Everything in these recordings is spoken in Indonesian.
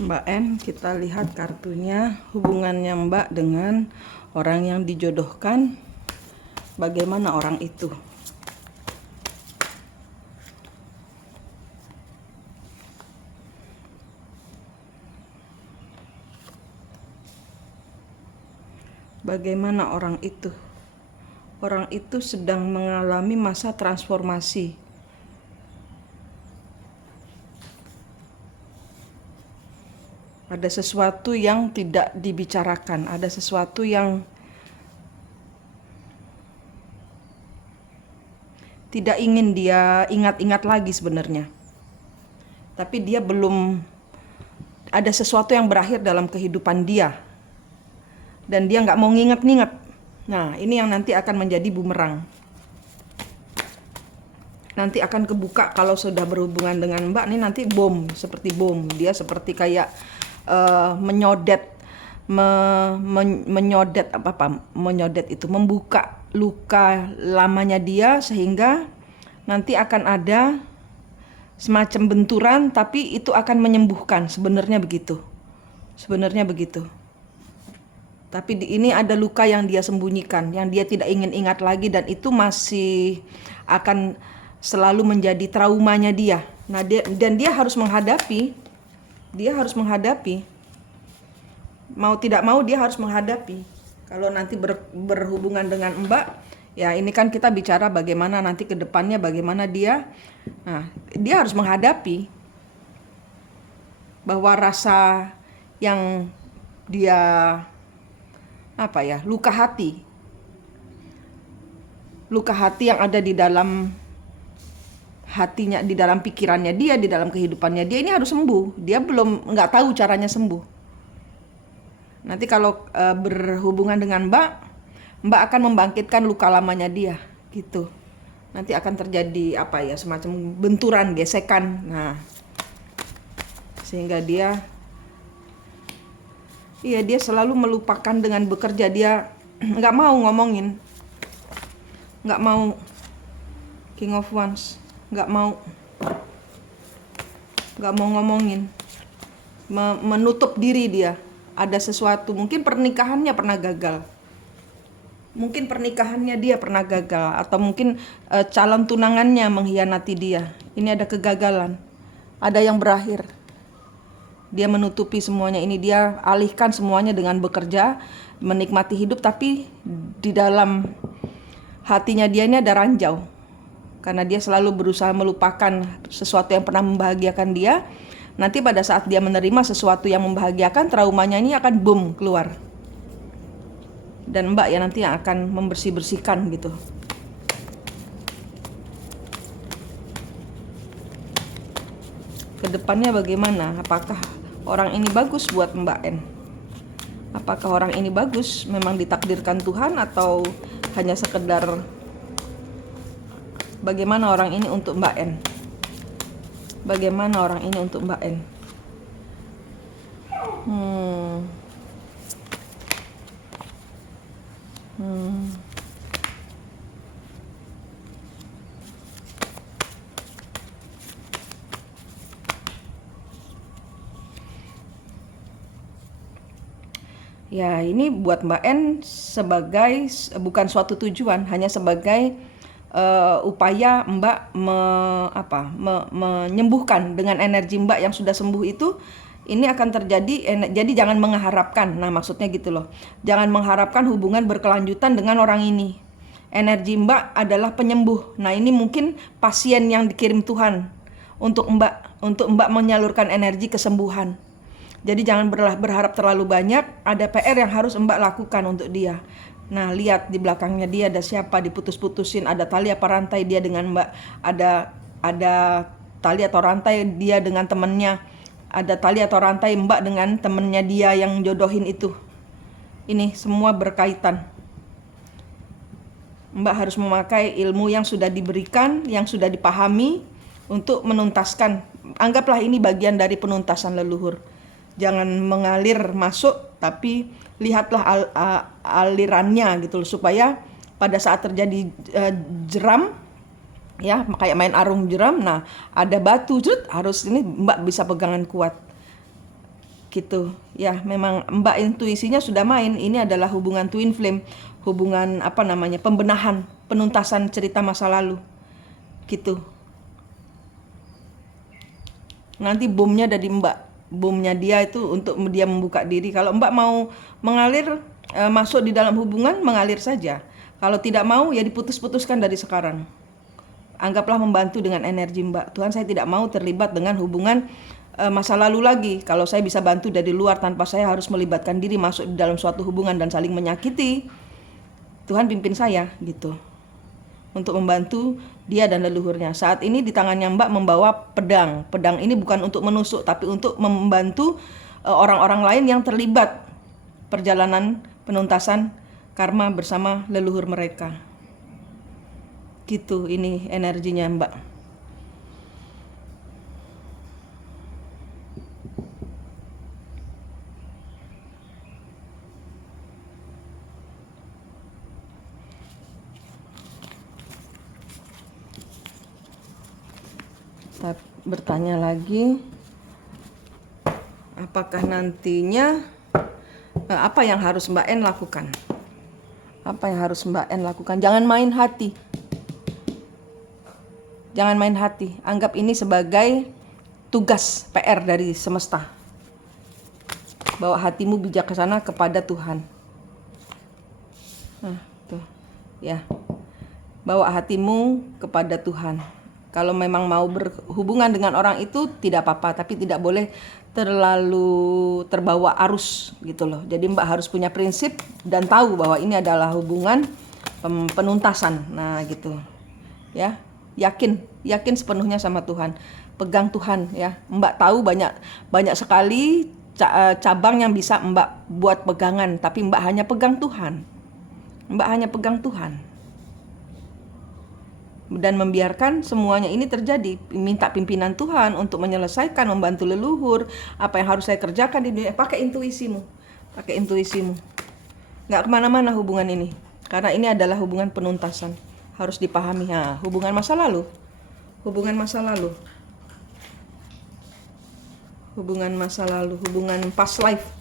Mbak M, kita lihat kartunya, hubungannya Mbak dengan orang yang dijodohkan. Bagaimana orang itu? Bagaimana orang itu? Orang itu sedang mengalami masa transformasi. Ada sesuatu yang tidak dibicarakan, ada sesuatu yang tidak ingin dia ingat-ingat lagi sebenarnya. Tapi dia belum, ada sesuatu yang berakhir dalam kehidupan dia. Dan dia nggak mau nginget-nginget. Nah, ini yang nanti akan menjadi bumerang. Nanti akan kebuka kalau sudah berhubungan dengan Mbak, nih nanti bom, seperti bom. Dia seperti kayak menyodet, menyodet itu, membuka luka lamanya dia, sehingga nanti akan ada semacam benturan, tapi itu akan menyembuhkan. Sebenarnya begitu. Tapi ini ada luka yang dia sembunyikan, yang dia tidak ingin ingat lagi, dan itu masih akan selalu menjadi traumanya dia. Nah, dia harus menghadapi. Mau tidak mau dia harus menghadapi. Kalau nanti berhubungan dengan Mbak, ya ini kan kita bicara bagaimana nanti ke depannya, bagaimana dia. Nah, dia harus menghadapi bahwa rasa yang dia luka hati yang ada di dalam hatinya, di dalam pikirannya dia, di dalam kehidupannya dia, ini harus sembuh. Dia nggak tahu caranya sembuh. Nanti kalau berhubungan dengan Mbak akan membangkitkan luka lamanya dia, gitu. Nanti akan terjadi semacam benturan, gesekan. Nah, sehingga dia selalu melupakan dengan bekerja. Dia nggak mau ngomongin, nggak mau. King of Wands, nggak mau ngomongin, menutup diri dia. Ada sesuatu, mungkin pernikahannya pernah gagal, atau mungkin calon tunangannya mengkhianati dia. Ini ada kegagalan, ada yang berakhir. Dia menutupi semuanya ini, dia alihkan semuanya dengan bekerja, menikmati hidup, tapi di dalam hatinya dia ini ada ranjau. Karena dia selalu berusaha melupakan sesuatu yang pernah membahagiakan dia. Nanti pada saat dia menerima sesuatu yang membahagiakan, traumanya ini akan boom keluar. Dan Mbak ya nanti yang akan membersih-bersihkan gitu. Kedepannya bagaimana? Apakah orang ini bagus buat Mbak N? Apakah orang ini bagus, memang ditakdirkan Tuhan, atau hanya sekedar bagaimana orang ini untuk Mbak N? Ya, ini buat Mbak N sebagai bukan suatu tujuan, hanya sebagai upaya Mbak menyembuhkan dengan energi Mbak yang sudah sembuh itu. Ini akan terjadi, jadi jangan mengharapkan. Nah, maksudnya gitu loh. Jangan mengharapkan hubungan berkelanjutan dengan orang ini. Energi Mbak adalah penyembuh. Nah, ini mungkin pasien yang dikirim Tuhan untuk Mbak menyalurkan energi kesembuhan. Jadi jangan berharap terlalu banyak. Ada PR yang harus Mbak lakukan untuk dia. Nah, lihat di belakangnya dia ada siapa, diputus-putusin, ada tali apa rantai dia dengan Mbak, ada tali atau rantai dia dengan temennya, ada tali atau rantai Mbak dengan temennya dia yang jodohin itu. Ini semua berkaitan. Mbak harus memakai ilmu yang sudah diberikan, yang sudah dipahami untuk menuntaskan. Anggaplah ini bagian dari penuntasan leluhur. Jangan mengalir masuk, tapi lihatlah alirannya gitu loh, supaya pada saat terjadi jeram, ya kayak main arung jeram. Nah, ada batu, harus ini Mbak bisa pegangan kuat. gitu ya. Memang Mbak intuisinya sudah main. Ini adalah hubungan twin flame, hubungan pembenahan, penuntasan cerita masa lalu gitu. Nanti bomnya ada di Mbak, bomnya dia itu untuk dia membuka diri. Kalau Mbak mau mengalir, masuk di dalam hubungan, mengalir saja. Kalau tidak mau ya diputus-putuskan dari sekarang. Anggaplah membantu dengan energi Mbak. Tuhan, saya tidak mau terlibat dengan hubungan masa lalu lagi. Kalau saya bisa bantu dari luar tanpa saya harus melibatkan diri masuk di dalam suatu hubungan dan saling menyakiti, Tuhan pimpin saya gitu. Untuk membantu dia dan leluhurnya. Saat ini di tangannya Mbak membawa pedang. Pedang ini bukan untuk menusuk, tapi untuk membantu orang-orang lain yang terlibat perjalanan penuntasan karma bersama leluhur mereka. Gitu ini energinya Mbak. Bertanya lagi, apakah nantinya apa yang harus Mbak N lakukan? Apa yang harus Mbak N lakukan? Jangan main hati. Jangan main hati. Anggap ini sebagai tugas PR dari semesta. Bawa hatimu bijaksana kepada Tuhan. Nah, tuh. Ya. Bawa hatimu kepada Tuhan. Kalau memang mau berhubungan dengan orang itu tidak apa-apa, tapi tidak boleh terlalu terbawa arus gitu loh. Jadi Mbak harus punya prinsip dan tahu bahwa ini adalah hubungan penuntasan. Nah, gitu. Ya. Yakin sepenuhnya sama Tuhan. Pegang Tuhan ya. Mbak tahu banyak sekali cabang yang bisa Mbak buat pegangan, tapi Mbak hanya pegang Tuhan. Mbak hanya pegang Tuhan. Dan membiarkan semuanya ini terjadi. Minta pimpinan Tuhan untuk menyelesaikan, membantu leluhur. Apa yang harus saya kerjakan di dunia. Pakai intuisimu. Pakai intuisimu. Nggak kemana-mana hubungan ini. Karena ini adalah hubungan penuntasan. Harus dipahami. Nah, hubungan masa lalu. Hubungan masa lalu. Hubungan masa lalu. Hubungan past life.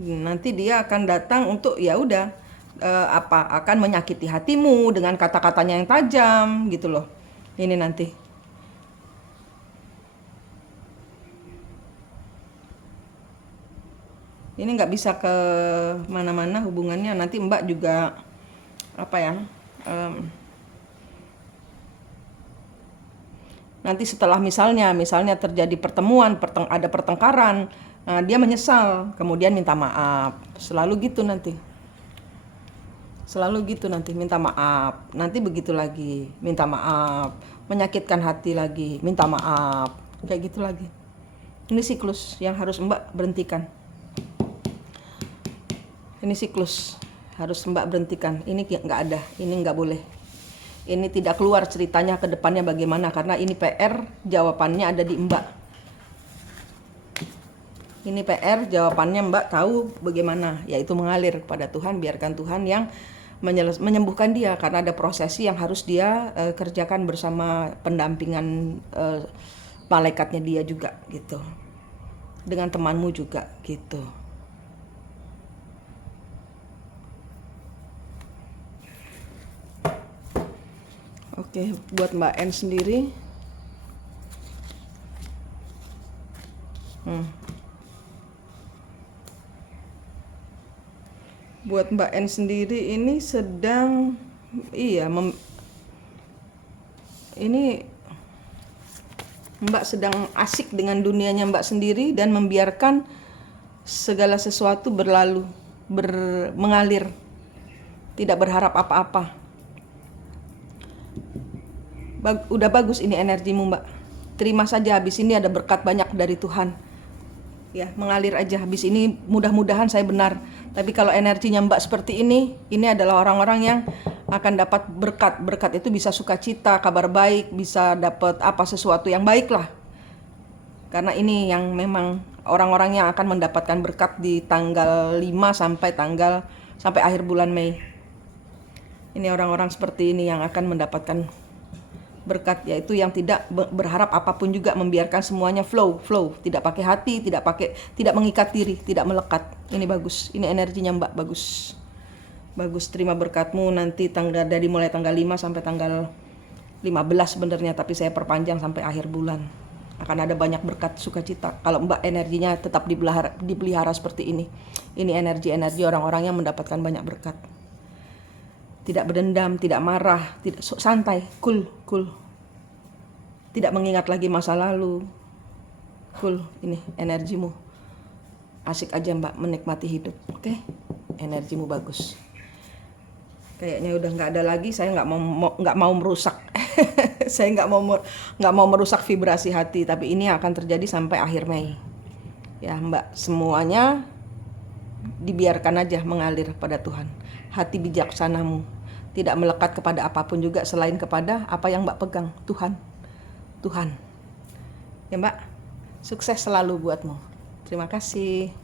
Nanti dia akan datang untuk ya udah akan menyakiti hatimu dengan kata-katanya yang tajam gitu loh. Ini nanti. Ini nggak bisa ke mana-mana hubungannya. Nanti Mbak juga nanti setelah misalnya terjadi pertemuan, ada pertengkaran. Nah, dia menyesal, kemudian minta maaf. Selalu gitu nanti. Minta maaf. Nanti begitu lagi, minta maaf. Menyakitkan hati lagi, minta maaf. Kayak gitu lagi. Ini siklus yang harus Mbak berhentikan. Ini siklus harus Mbak berhentikan. Ini nggak ada, ini nggak boleh. Ini tidak keluar ceritanya ke depannya bagaimana, karena ini PR, jawabannya ada di Mbak. Ini PR, jawabannya Mbak tahu bagaimana, yaitu mengalir kepada Tuhan, biarkan Tuhan yang menyembuhkan dia, karena ada prosesi yang harus dia kerjakan bersama pendampingan malaikatnya dia juga gitu. Dengan temanmu juga gitu. Oke, buat Mbak N sendiri. Buat Mbak N sendiri ini sedang ini Mbak sedang asik dengan dunianya Mbak sendiri dan membiarkan segala sesuatu berlalu, mengalir. Tidak berharap apa-apa. Udah bagus ini energimu Mbak. Terima saja, habis ini ada berkat banyak dari Tuhan. Ya, mengalir aja. Habis ini mudah-mudahan saya benar. Tapi kalau energinya Mbak seperti ini adalah orang-orang yang akan dapat berkat. Berkat itu bisa sukacita, kabar baik, bisa dapat sesuatu yang baik lah. Karena ini yang memang orang-orang yang akan mendapatkan berkat di tanggal 5 sampai akhir bulan Mei. Ini orang-orang seperti ini yang akan mendapatkan berkat, yaitu yang tidak berharap apapun juga, membiarkan semuanya flow, tidak pakai hati, tidak mengikat diri, tidak melekat. Ini bagus, ini energinya Mbak bagus. Bagus, terima berkatmu nanti dari mulai tanggal 5 sampai tanggal 15 sebenarnya, tapi saya perpanjang sampai akhir bulan. Akan ada banyak berkat sukacita kalau Mbak energinya tetap dipelihara seperti ini. Ini energi-energi orang-orang yang mendapatkan banyak berkat. Tidak berdendam, tidak marah, tidak santai, cool. Tidak mengingat lagi masa lalu. Cool, ini energimu. Asik aja Mbak menikmati hidup, oke? Energimu bagus. Kayaknya udah nggak ada lagi, saya nggak mau merusak. Saya nggak mau merusak vibrasi hati, tapi ini akan terjadi sampai akhir Mei. Ya Mbak, semuanya dibiarkan aja mengalir pada Tuhan. Hati bijaksanamu tidak melekat kepada apapun juga selain kepada apa yang Mbak pegang, Tuhan. Ya Mbak, sukses selalu buatmu. Terima kasih.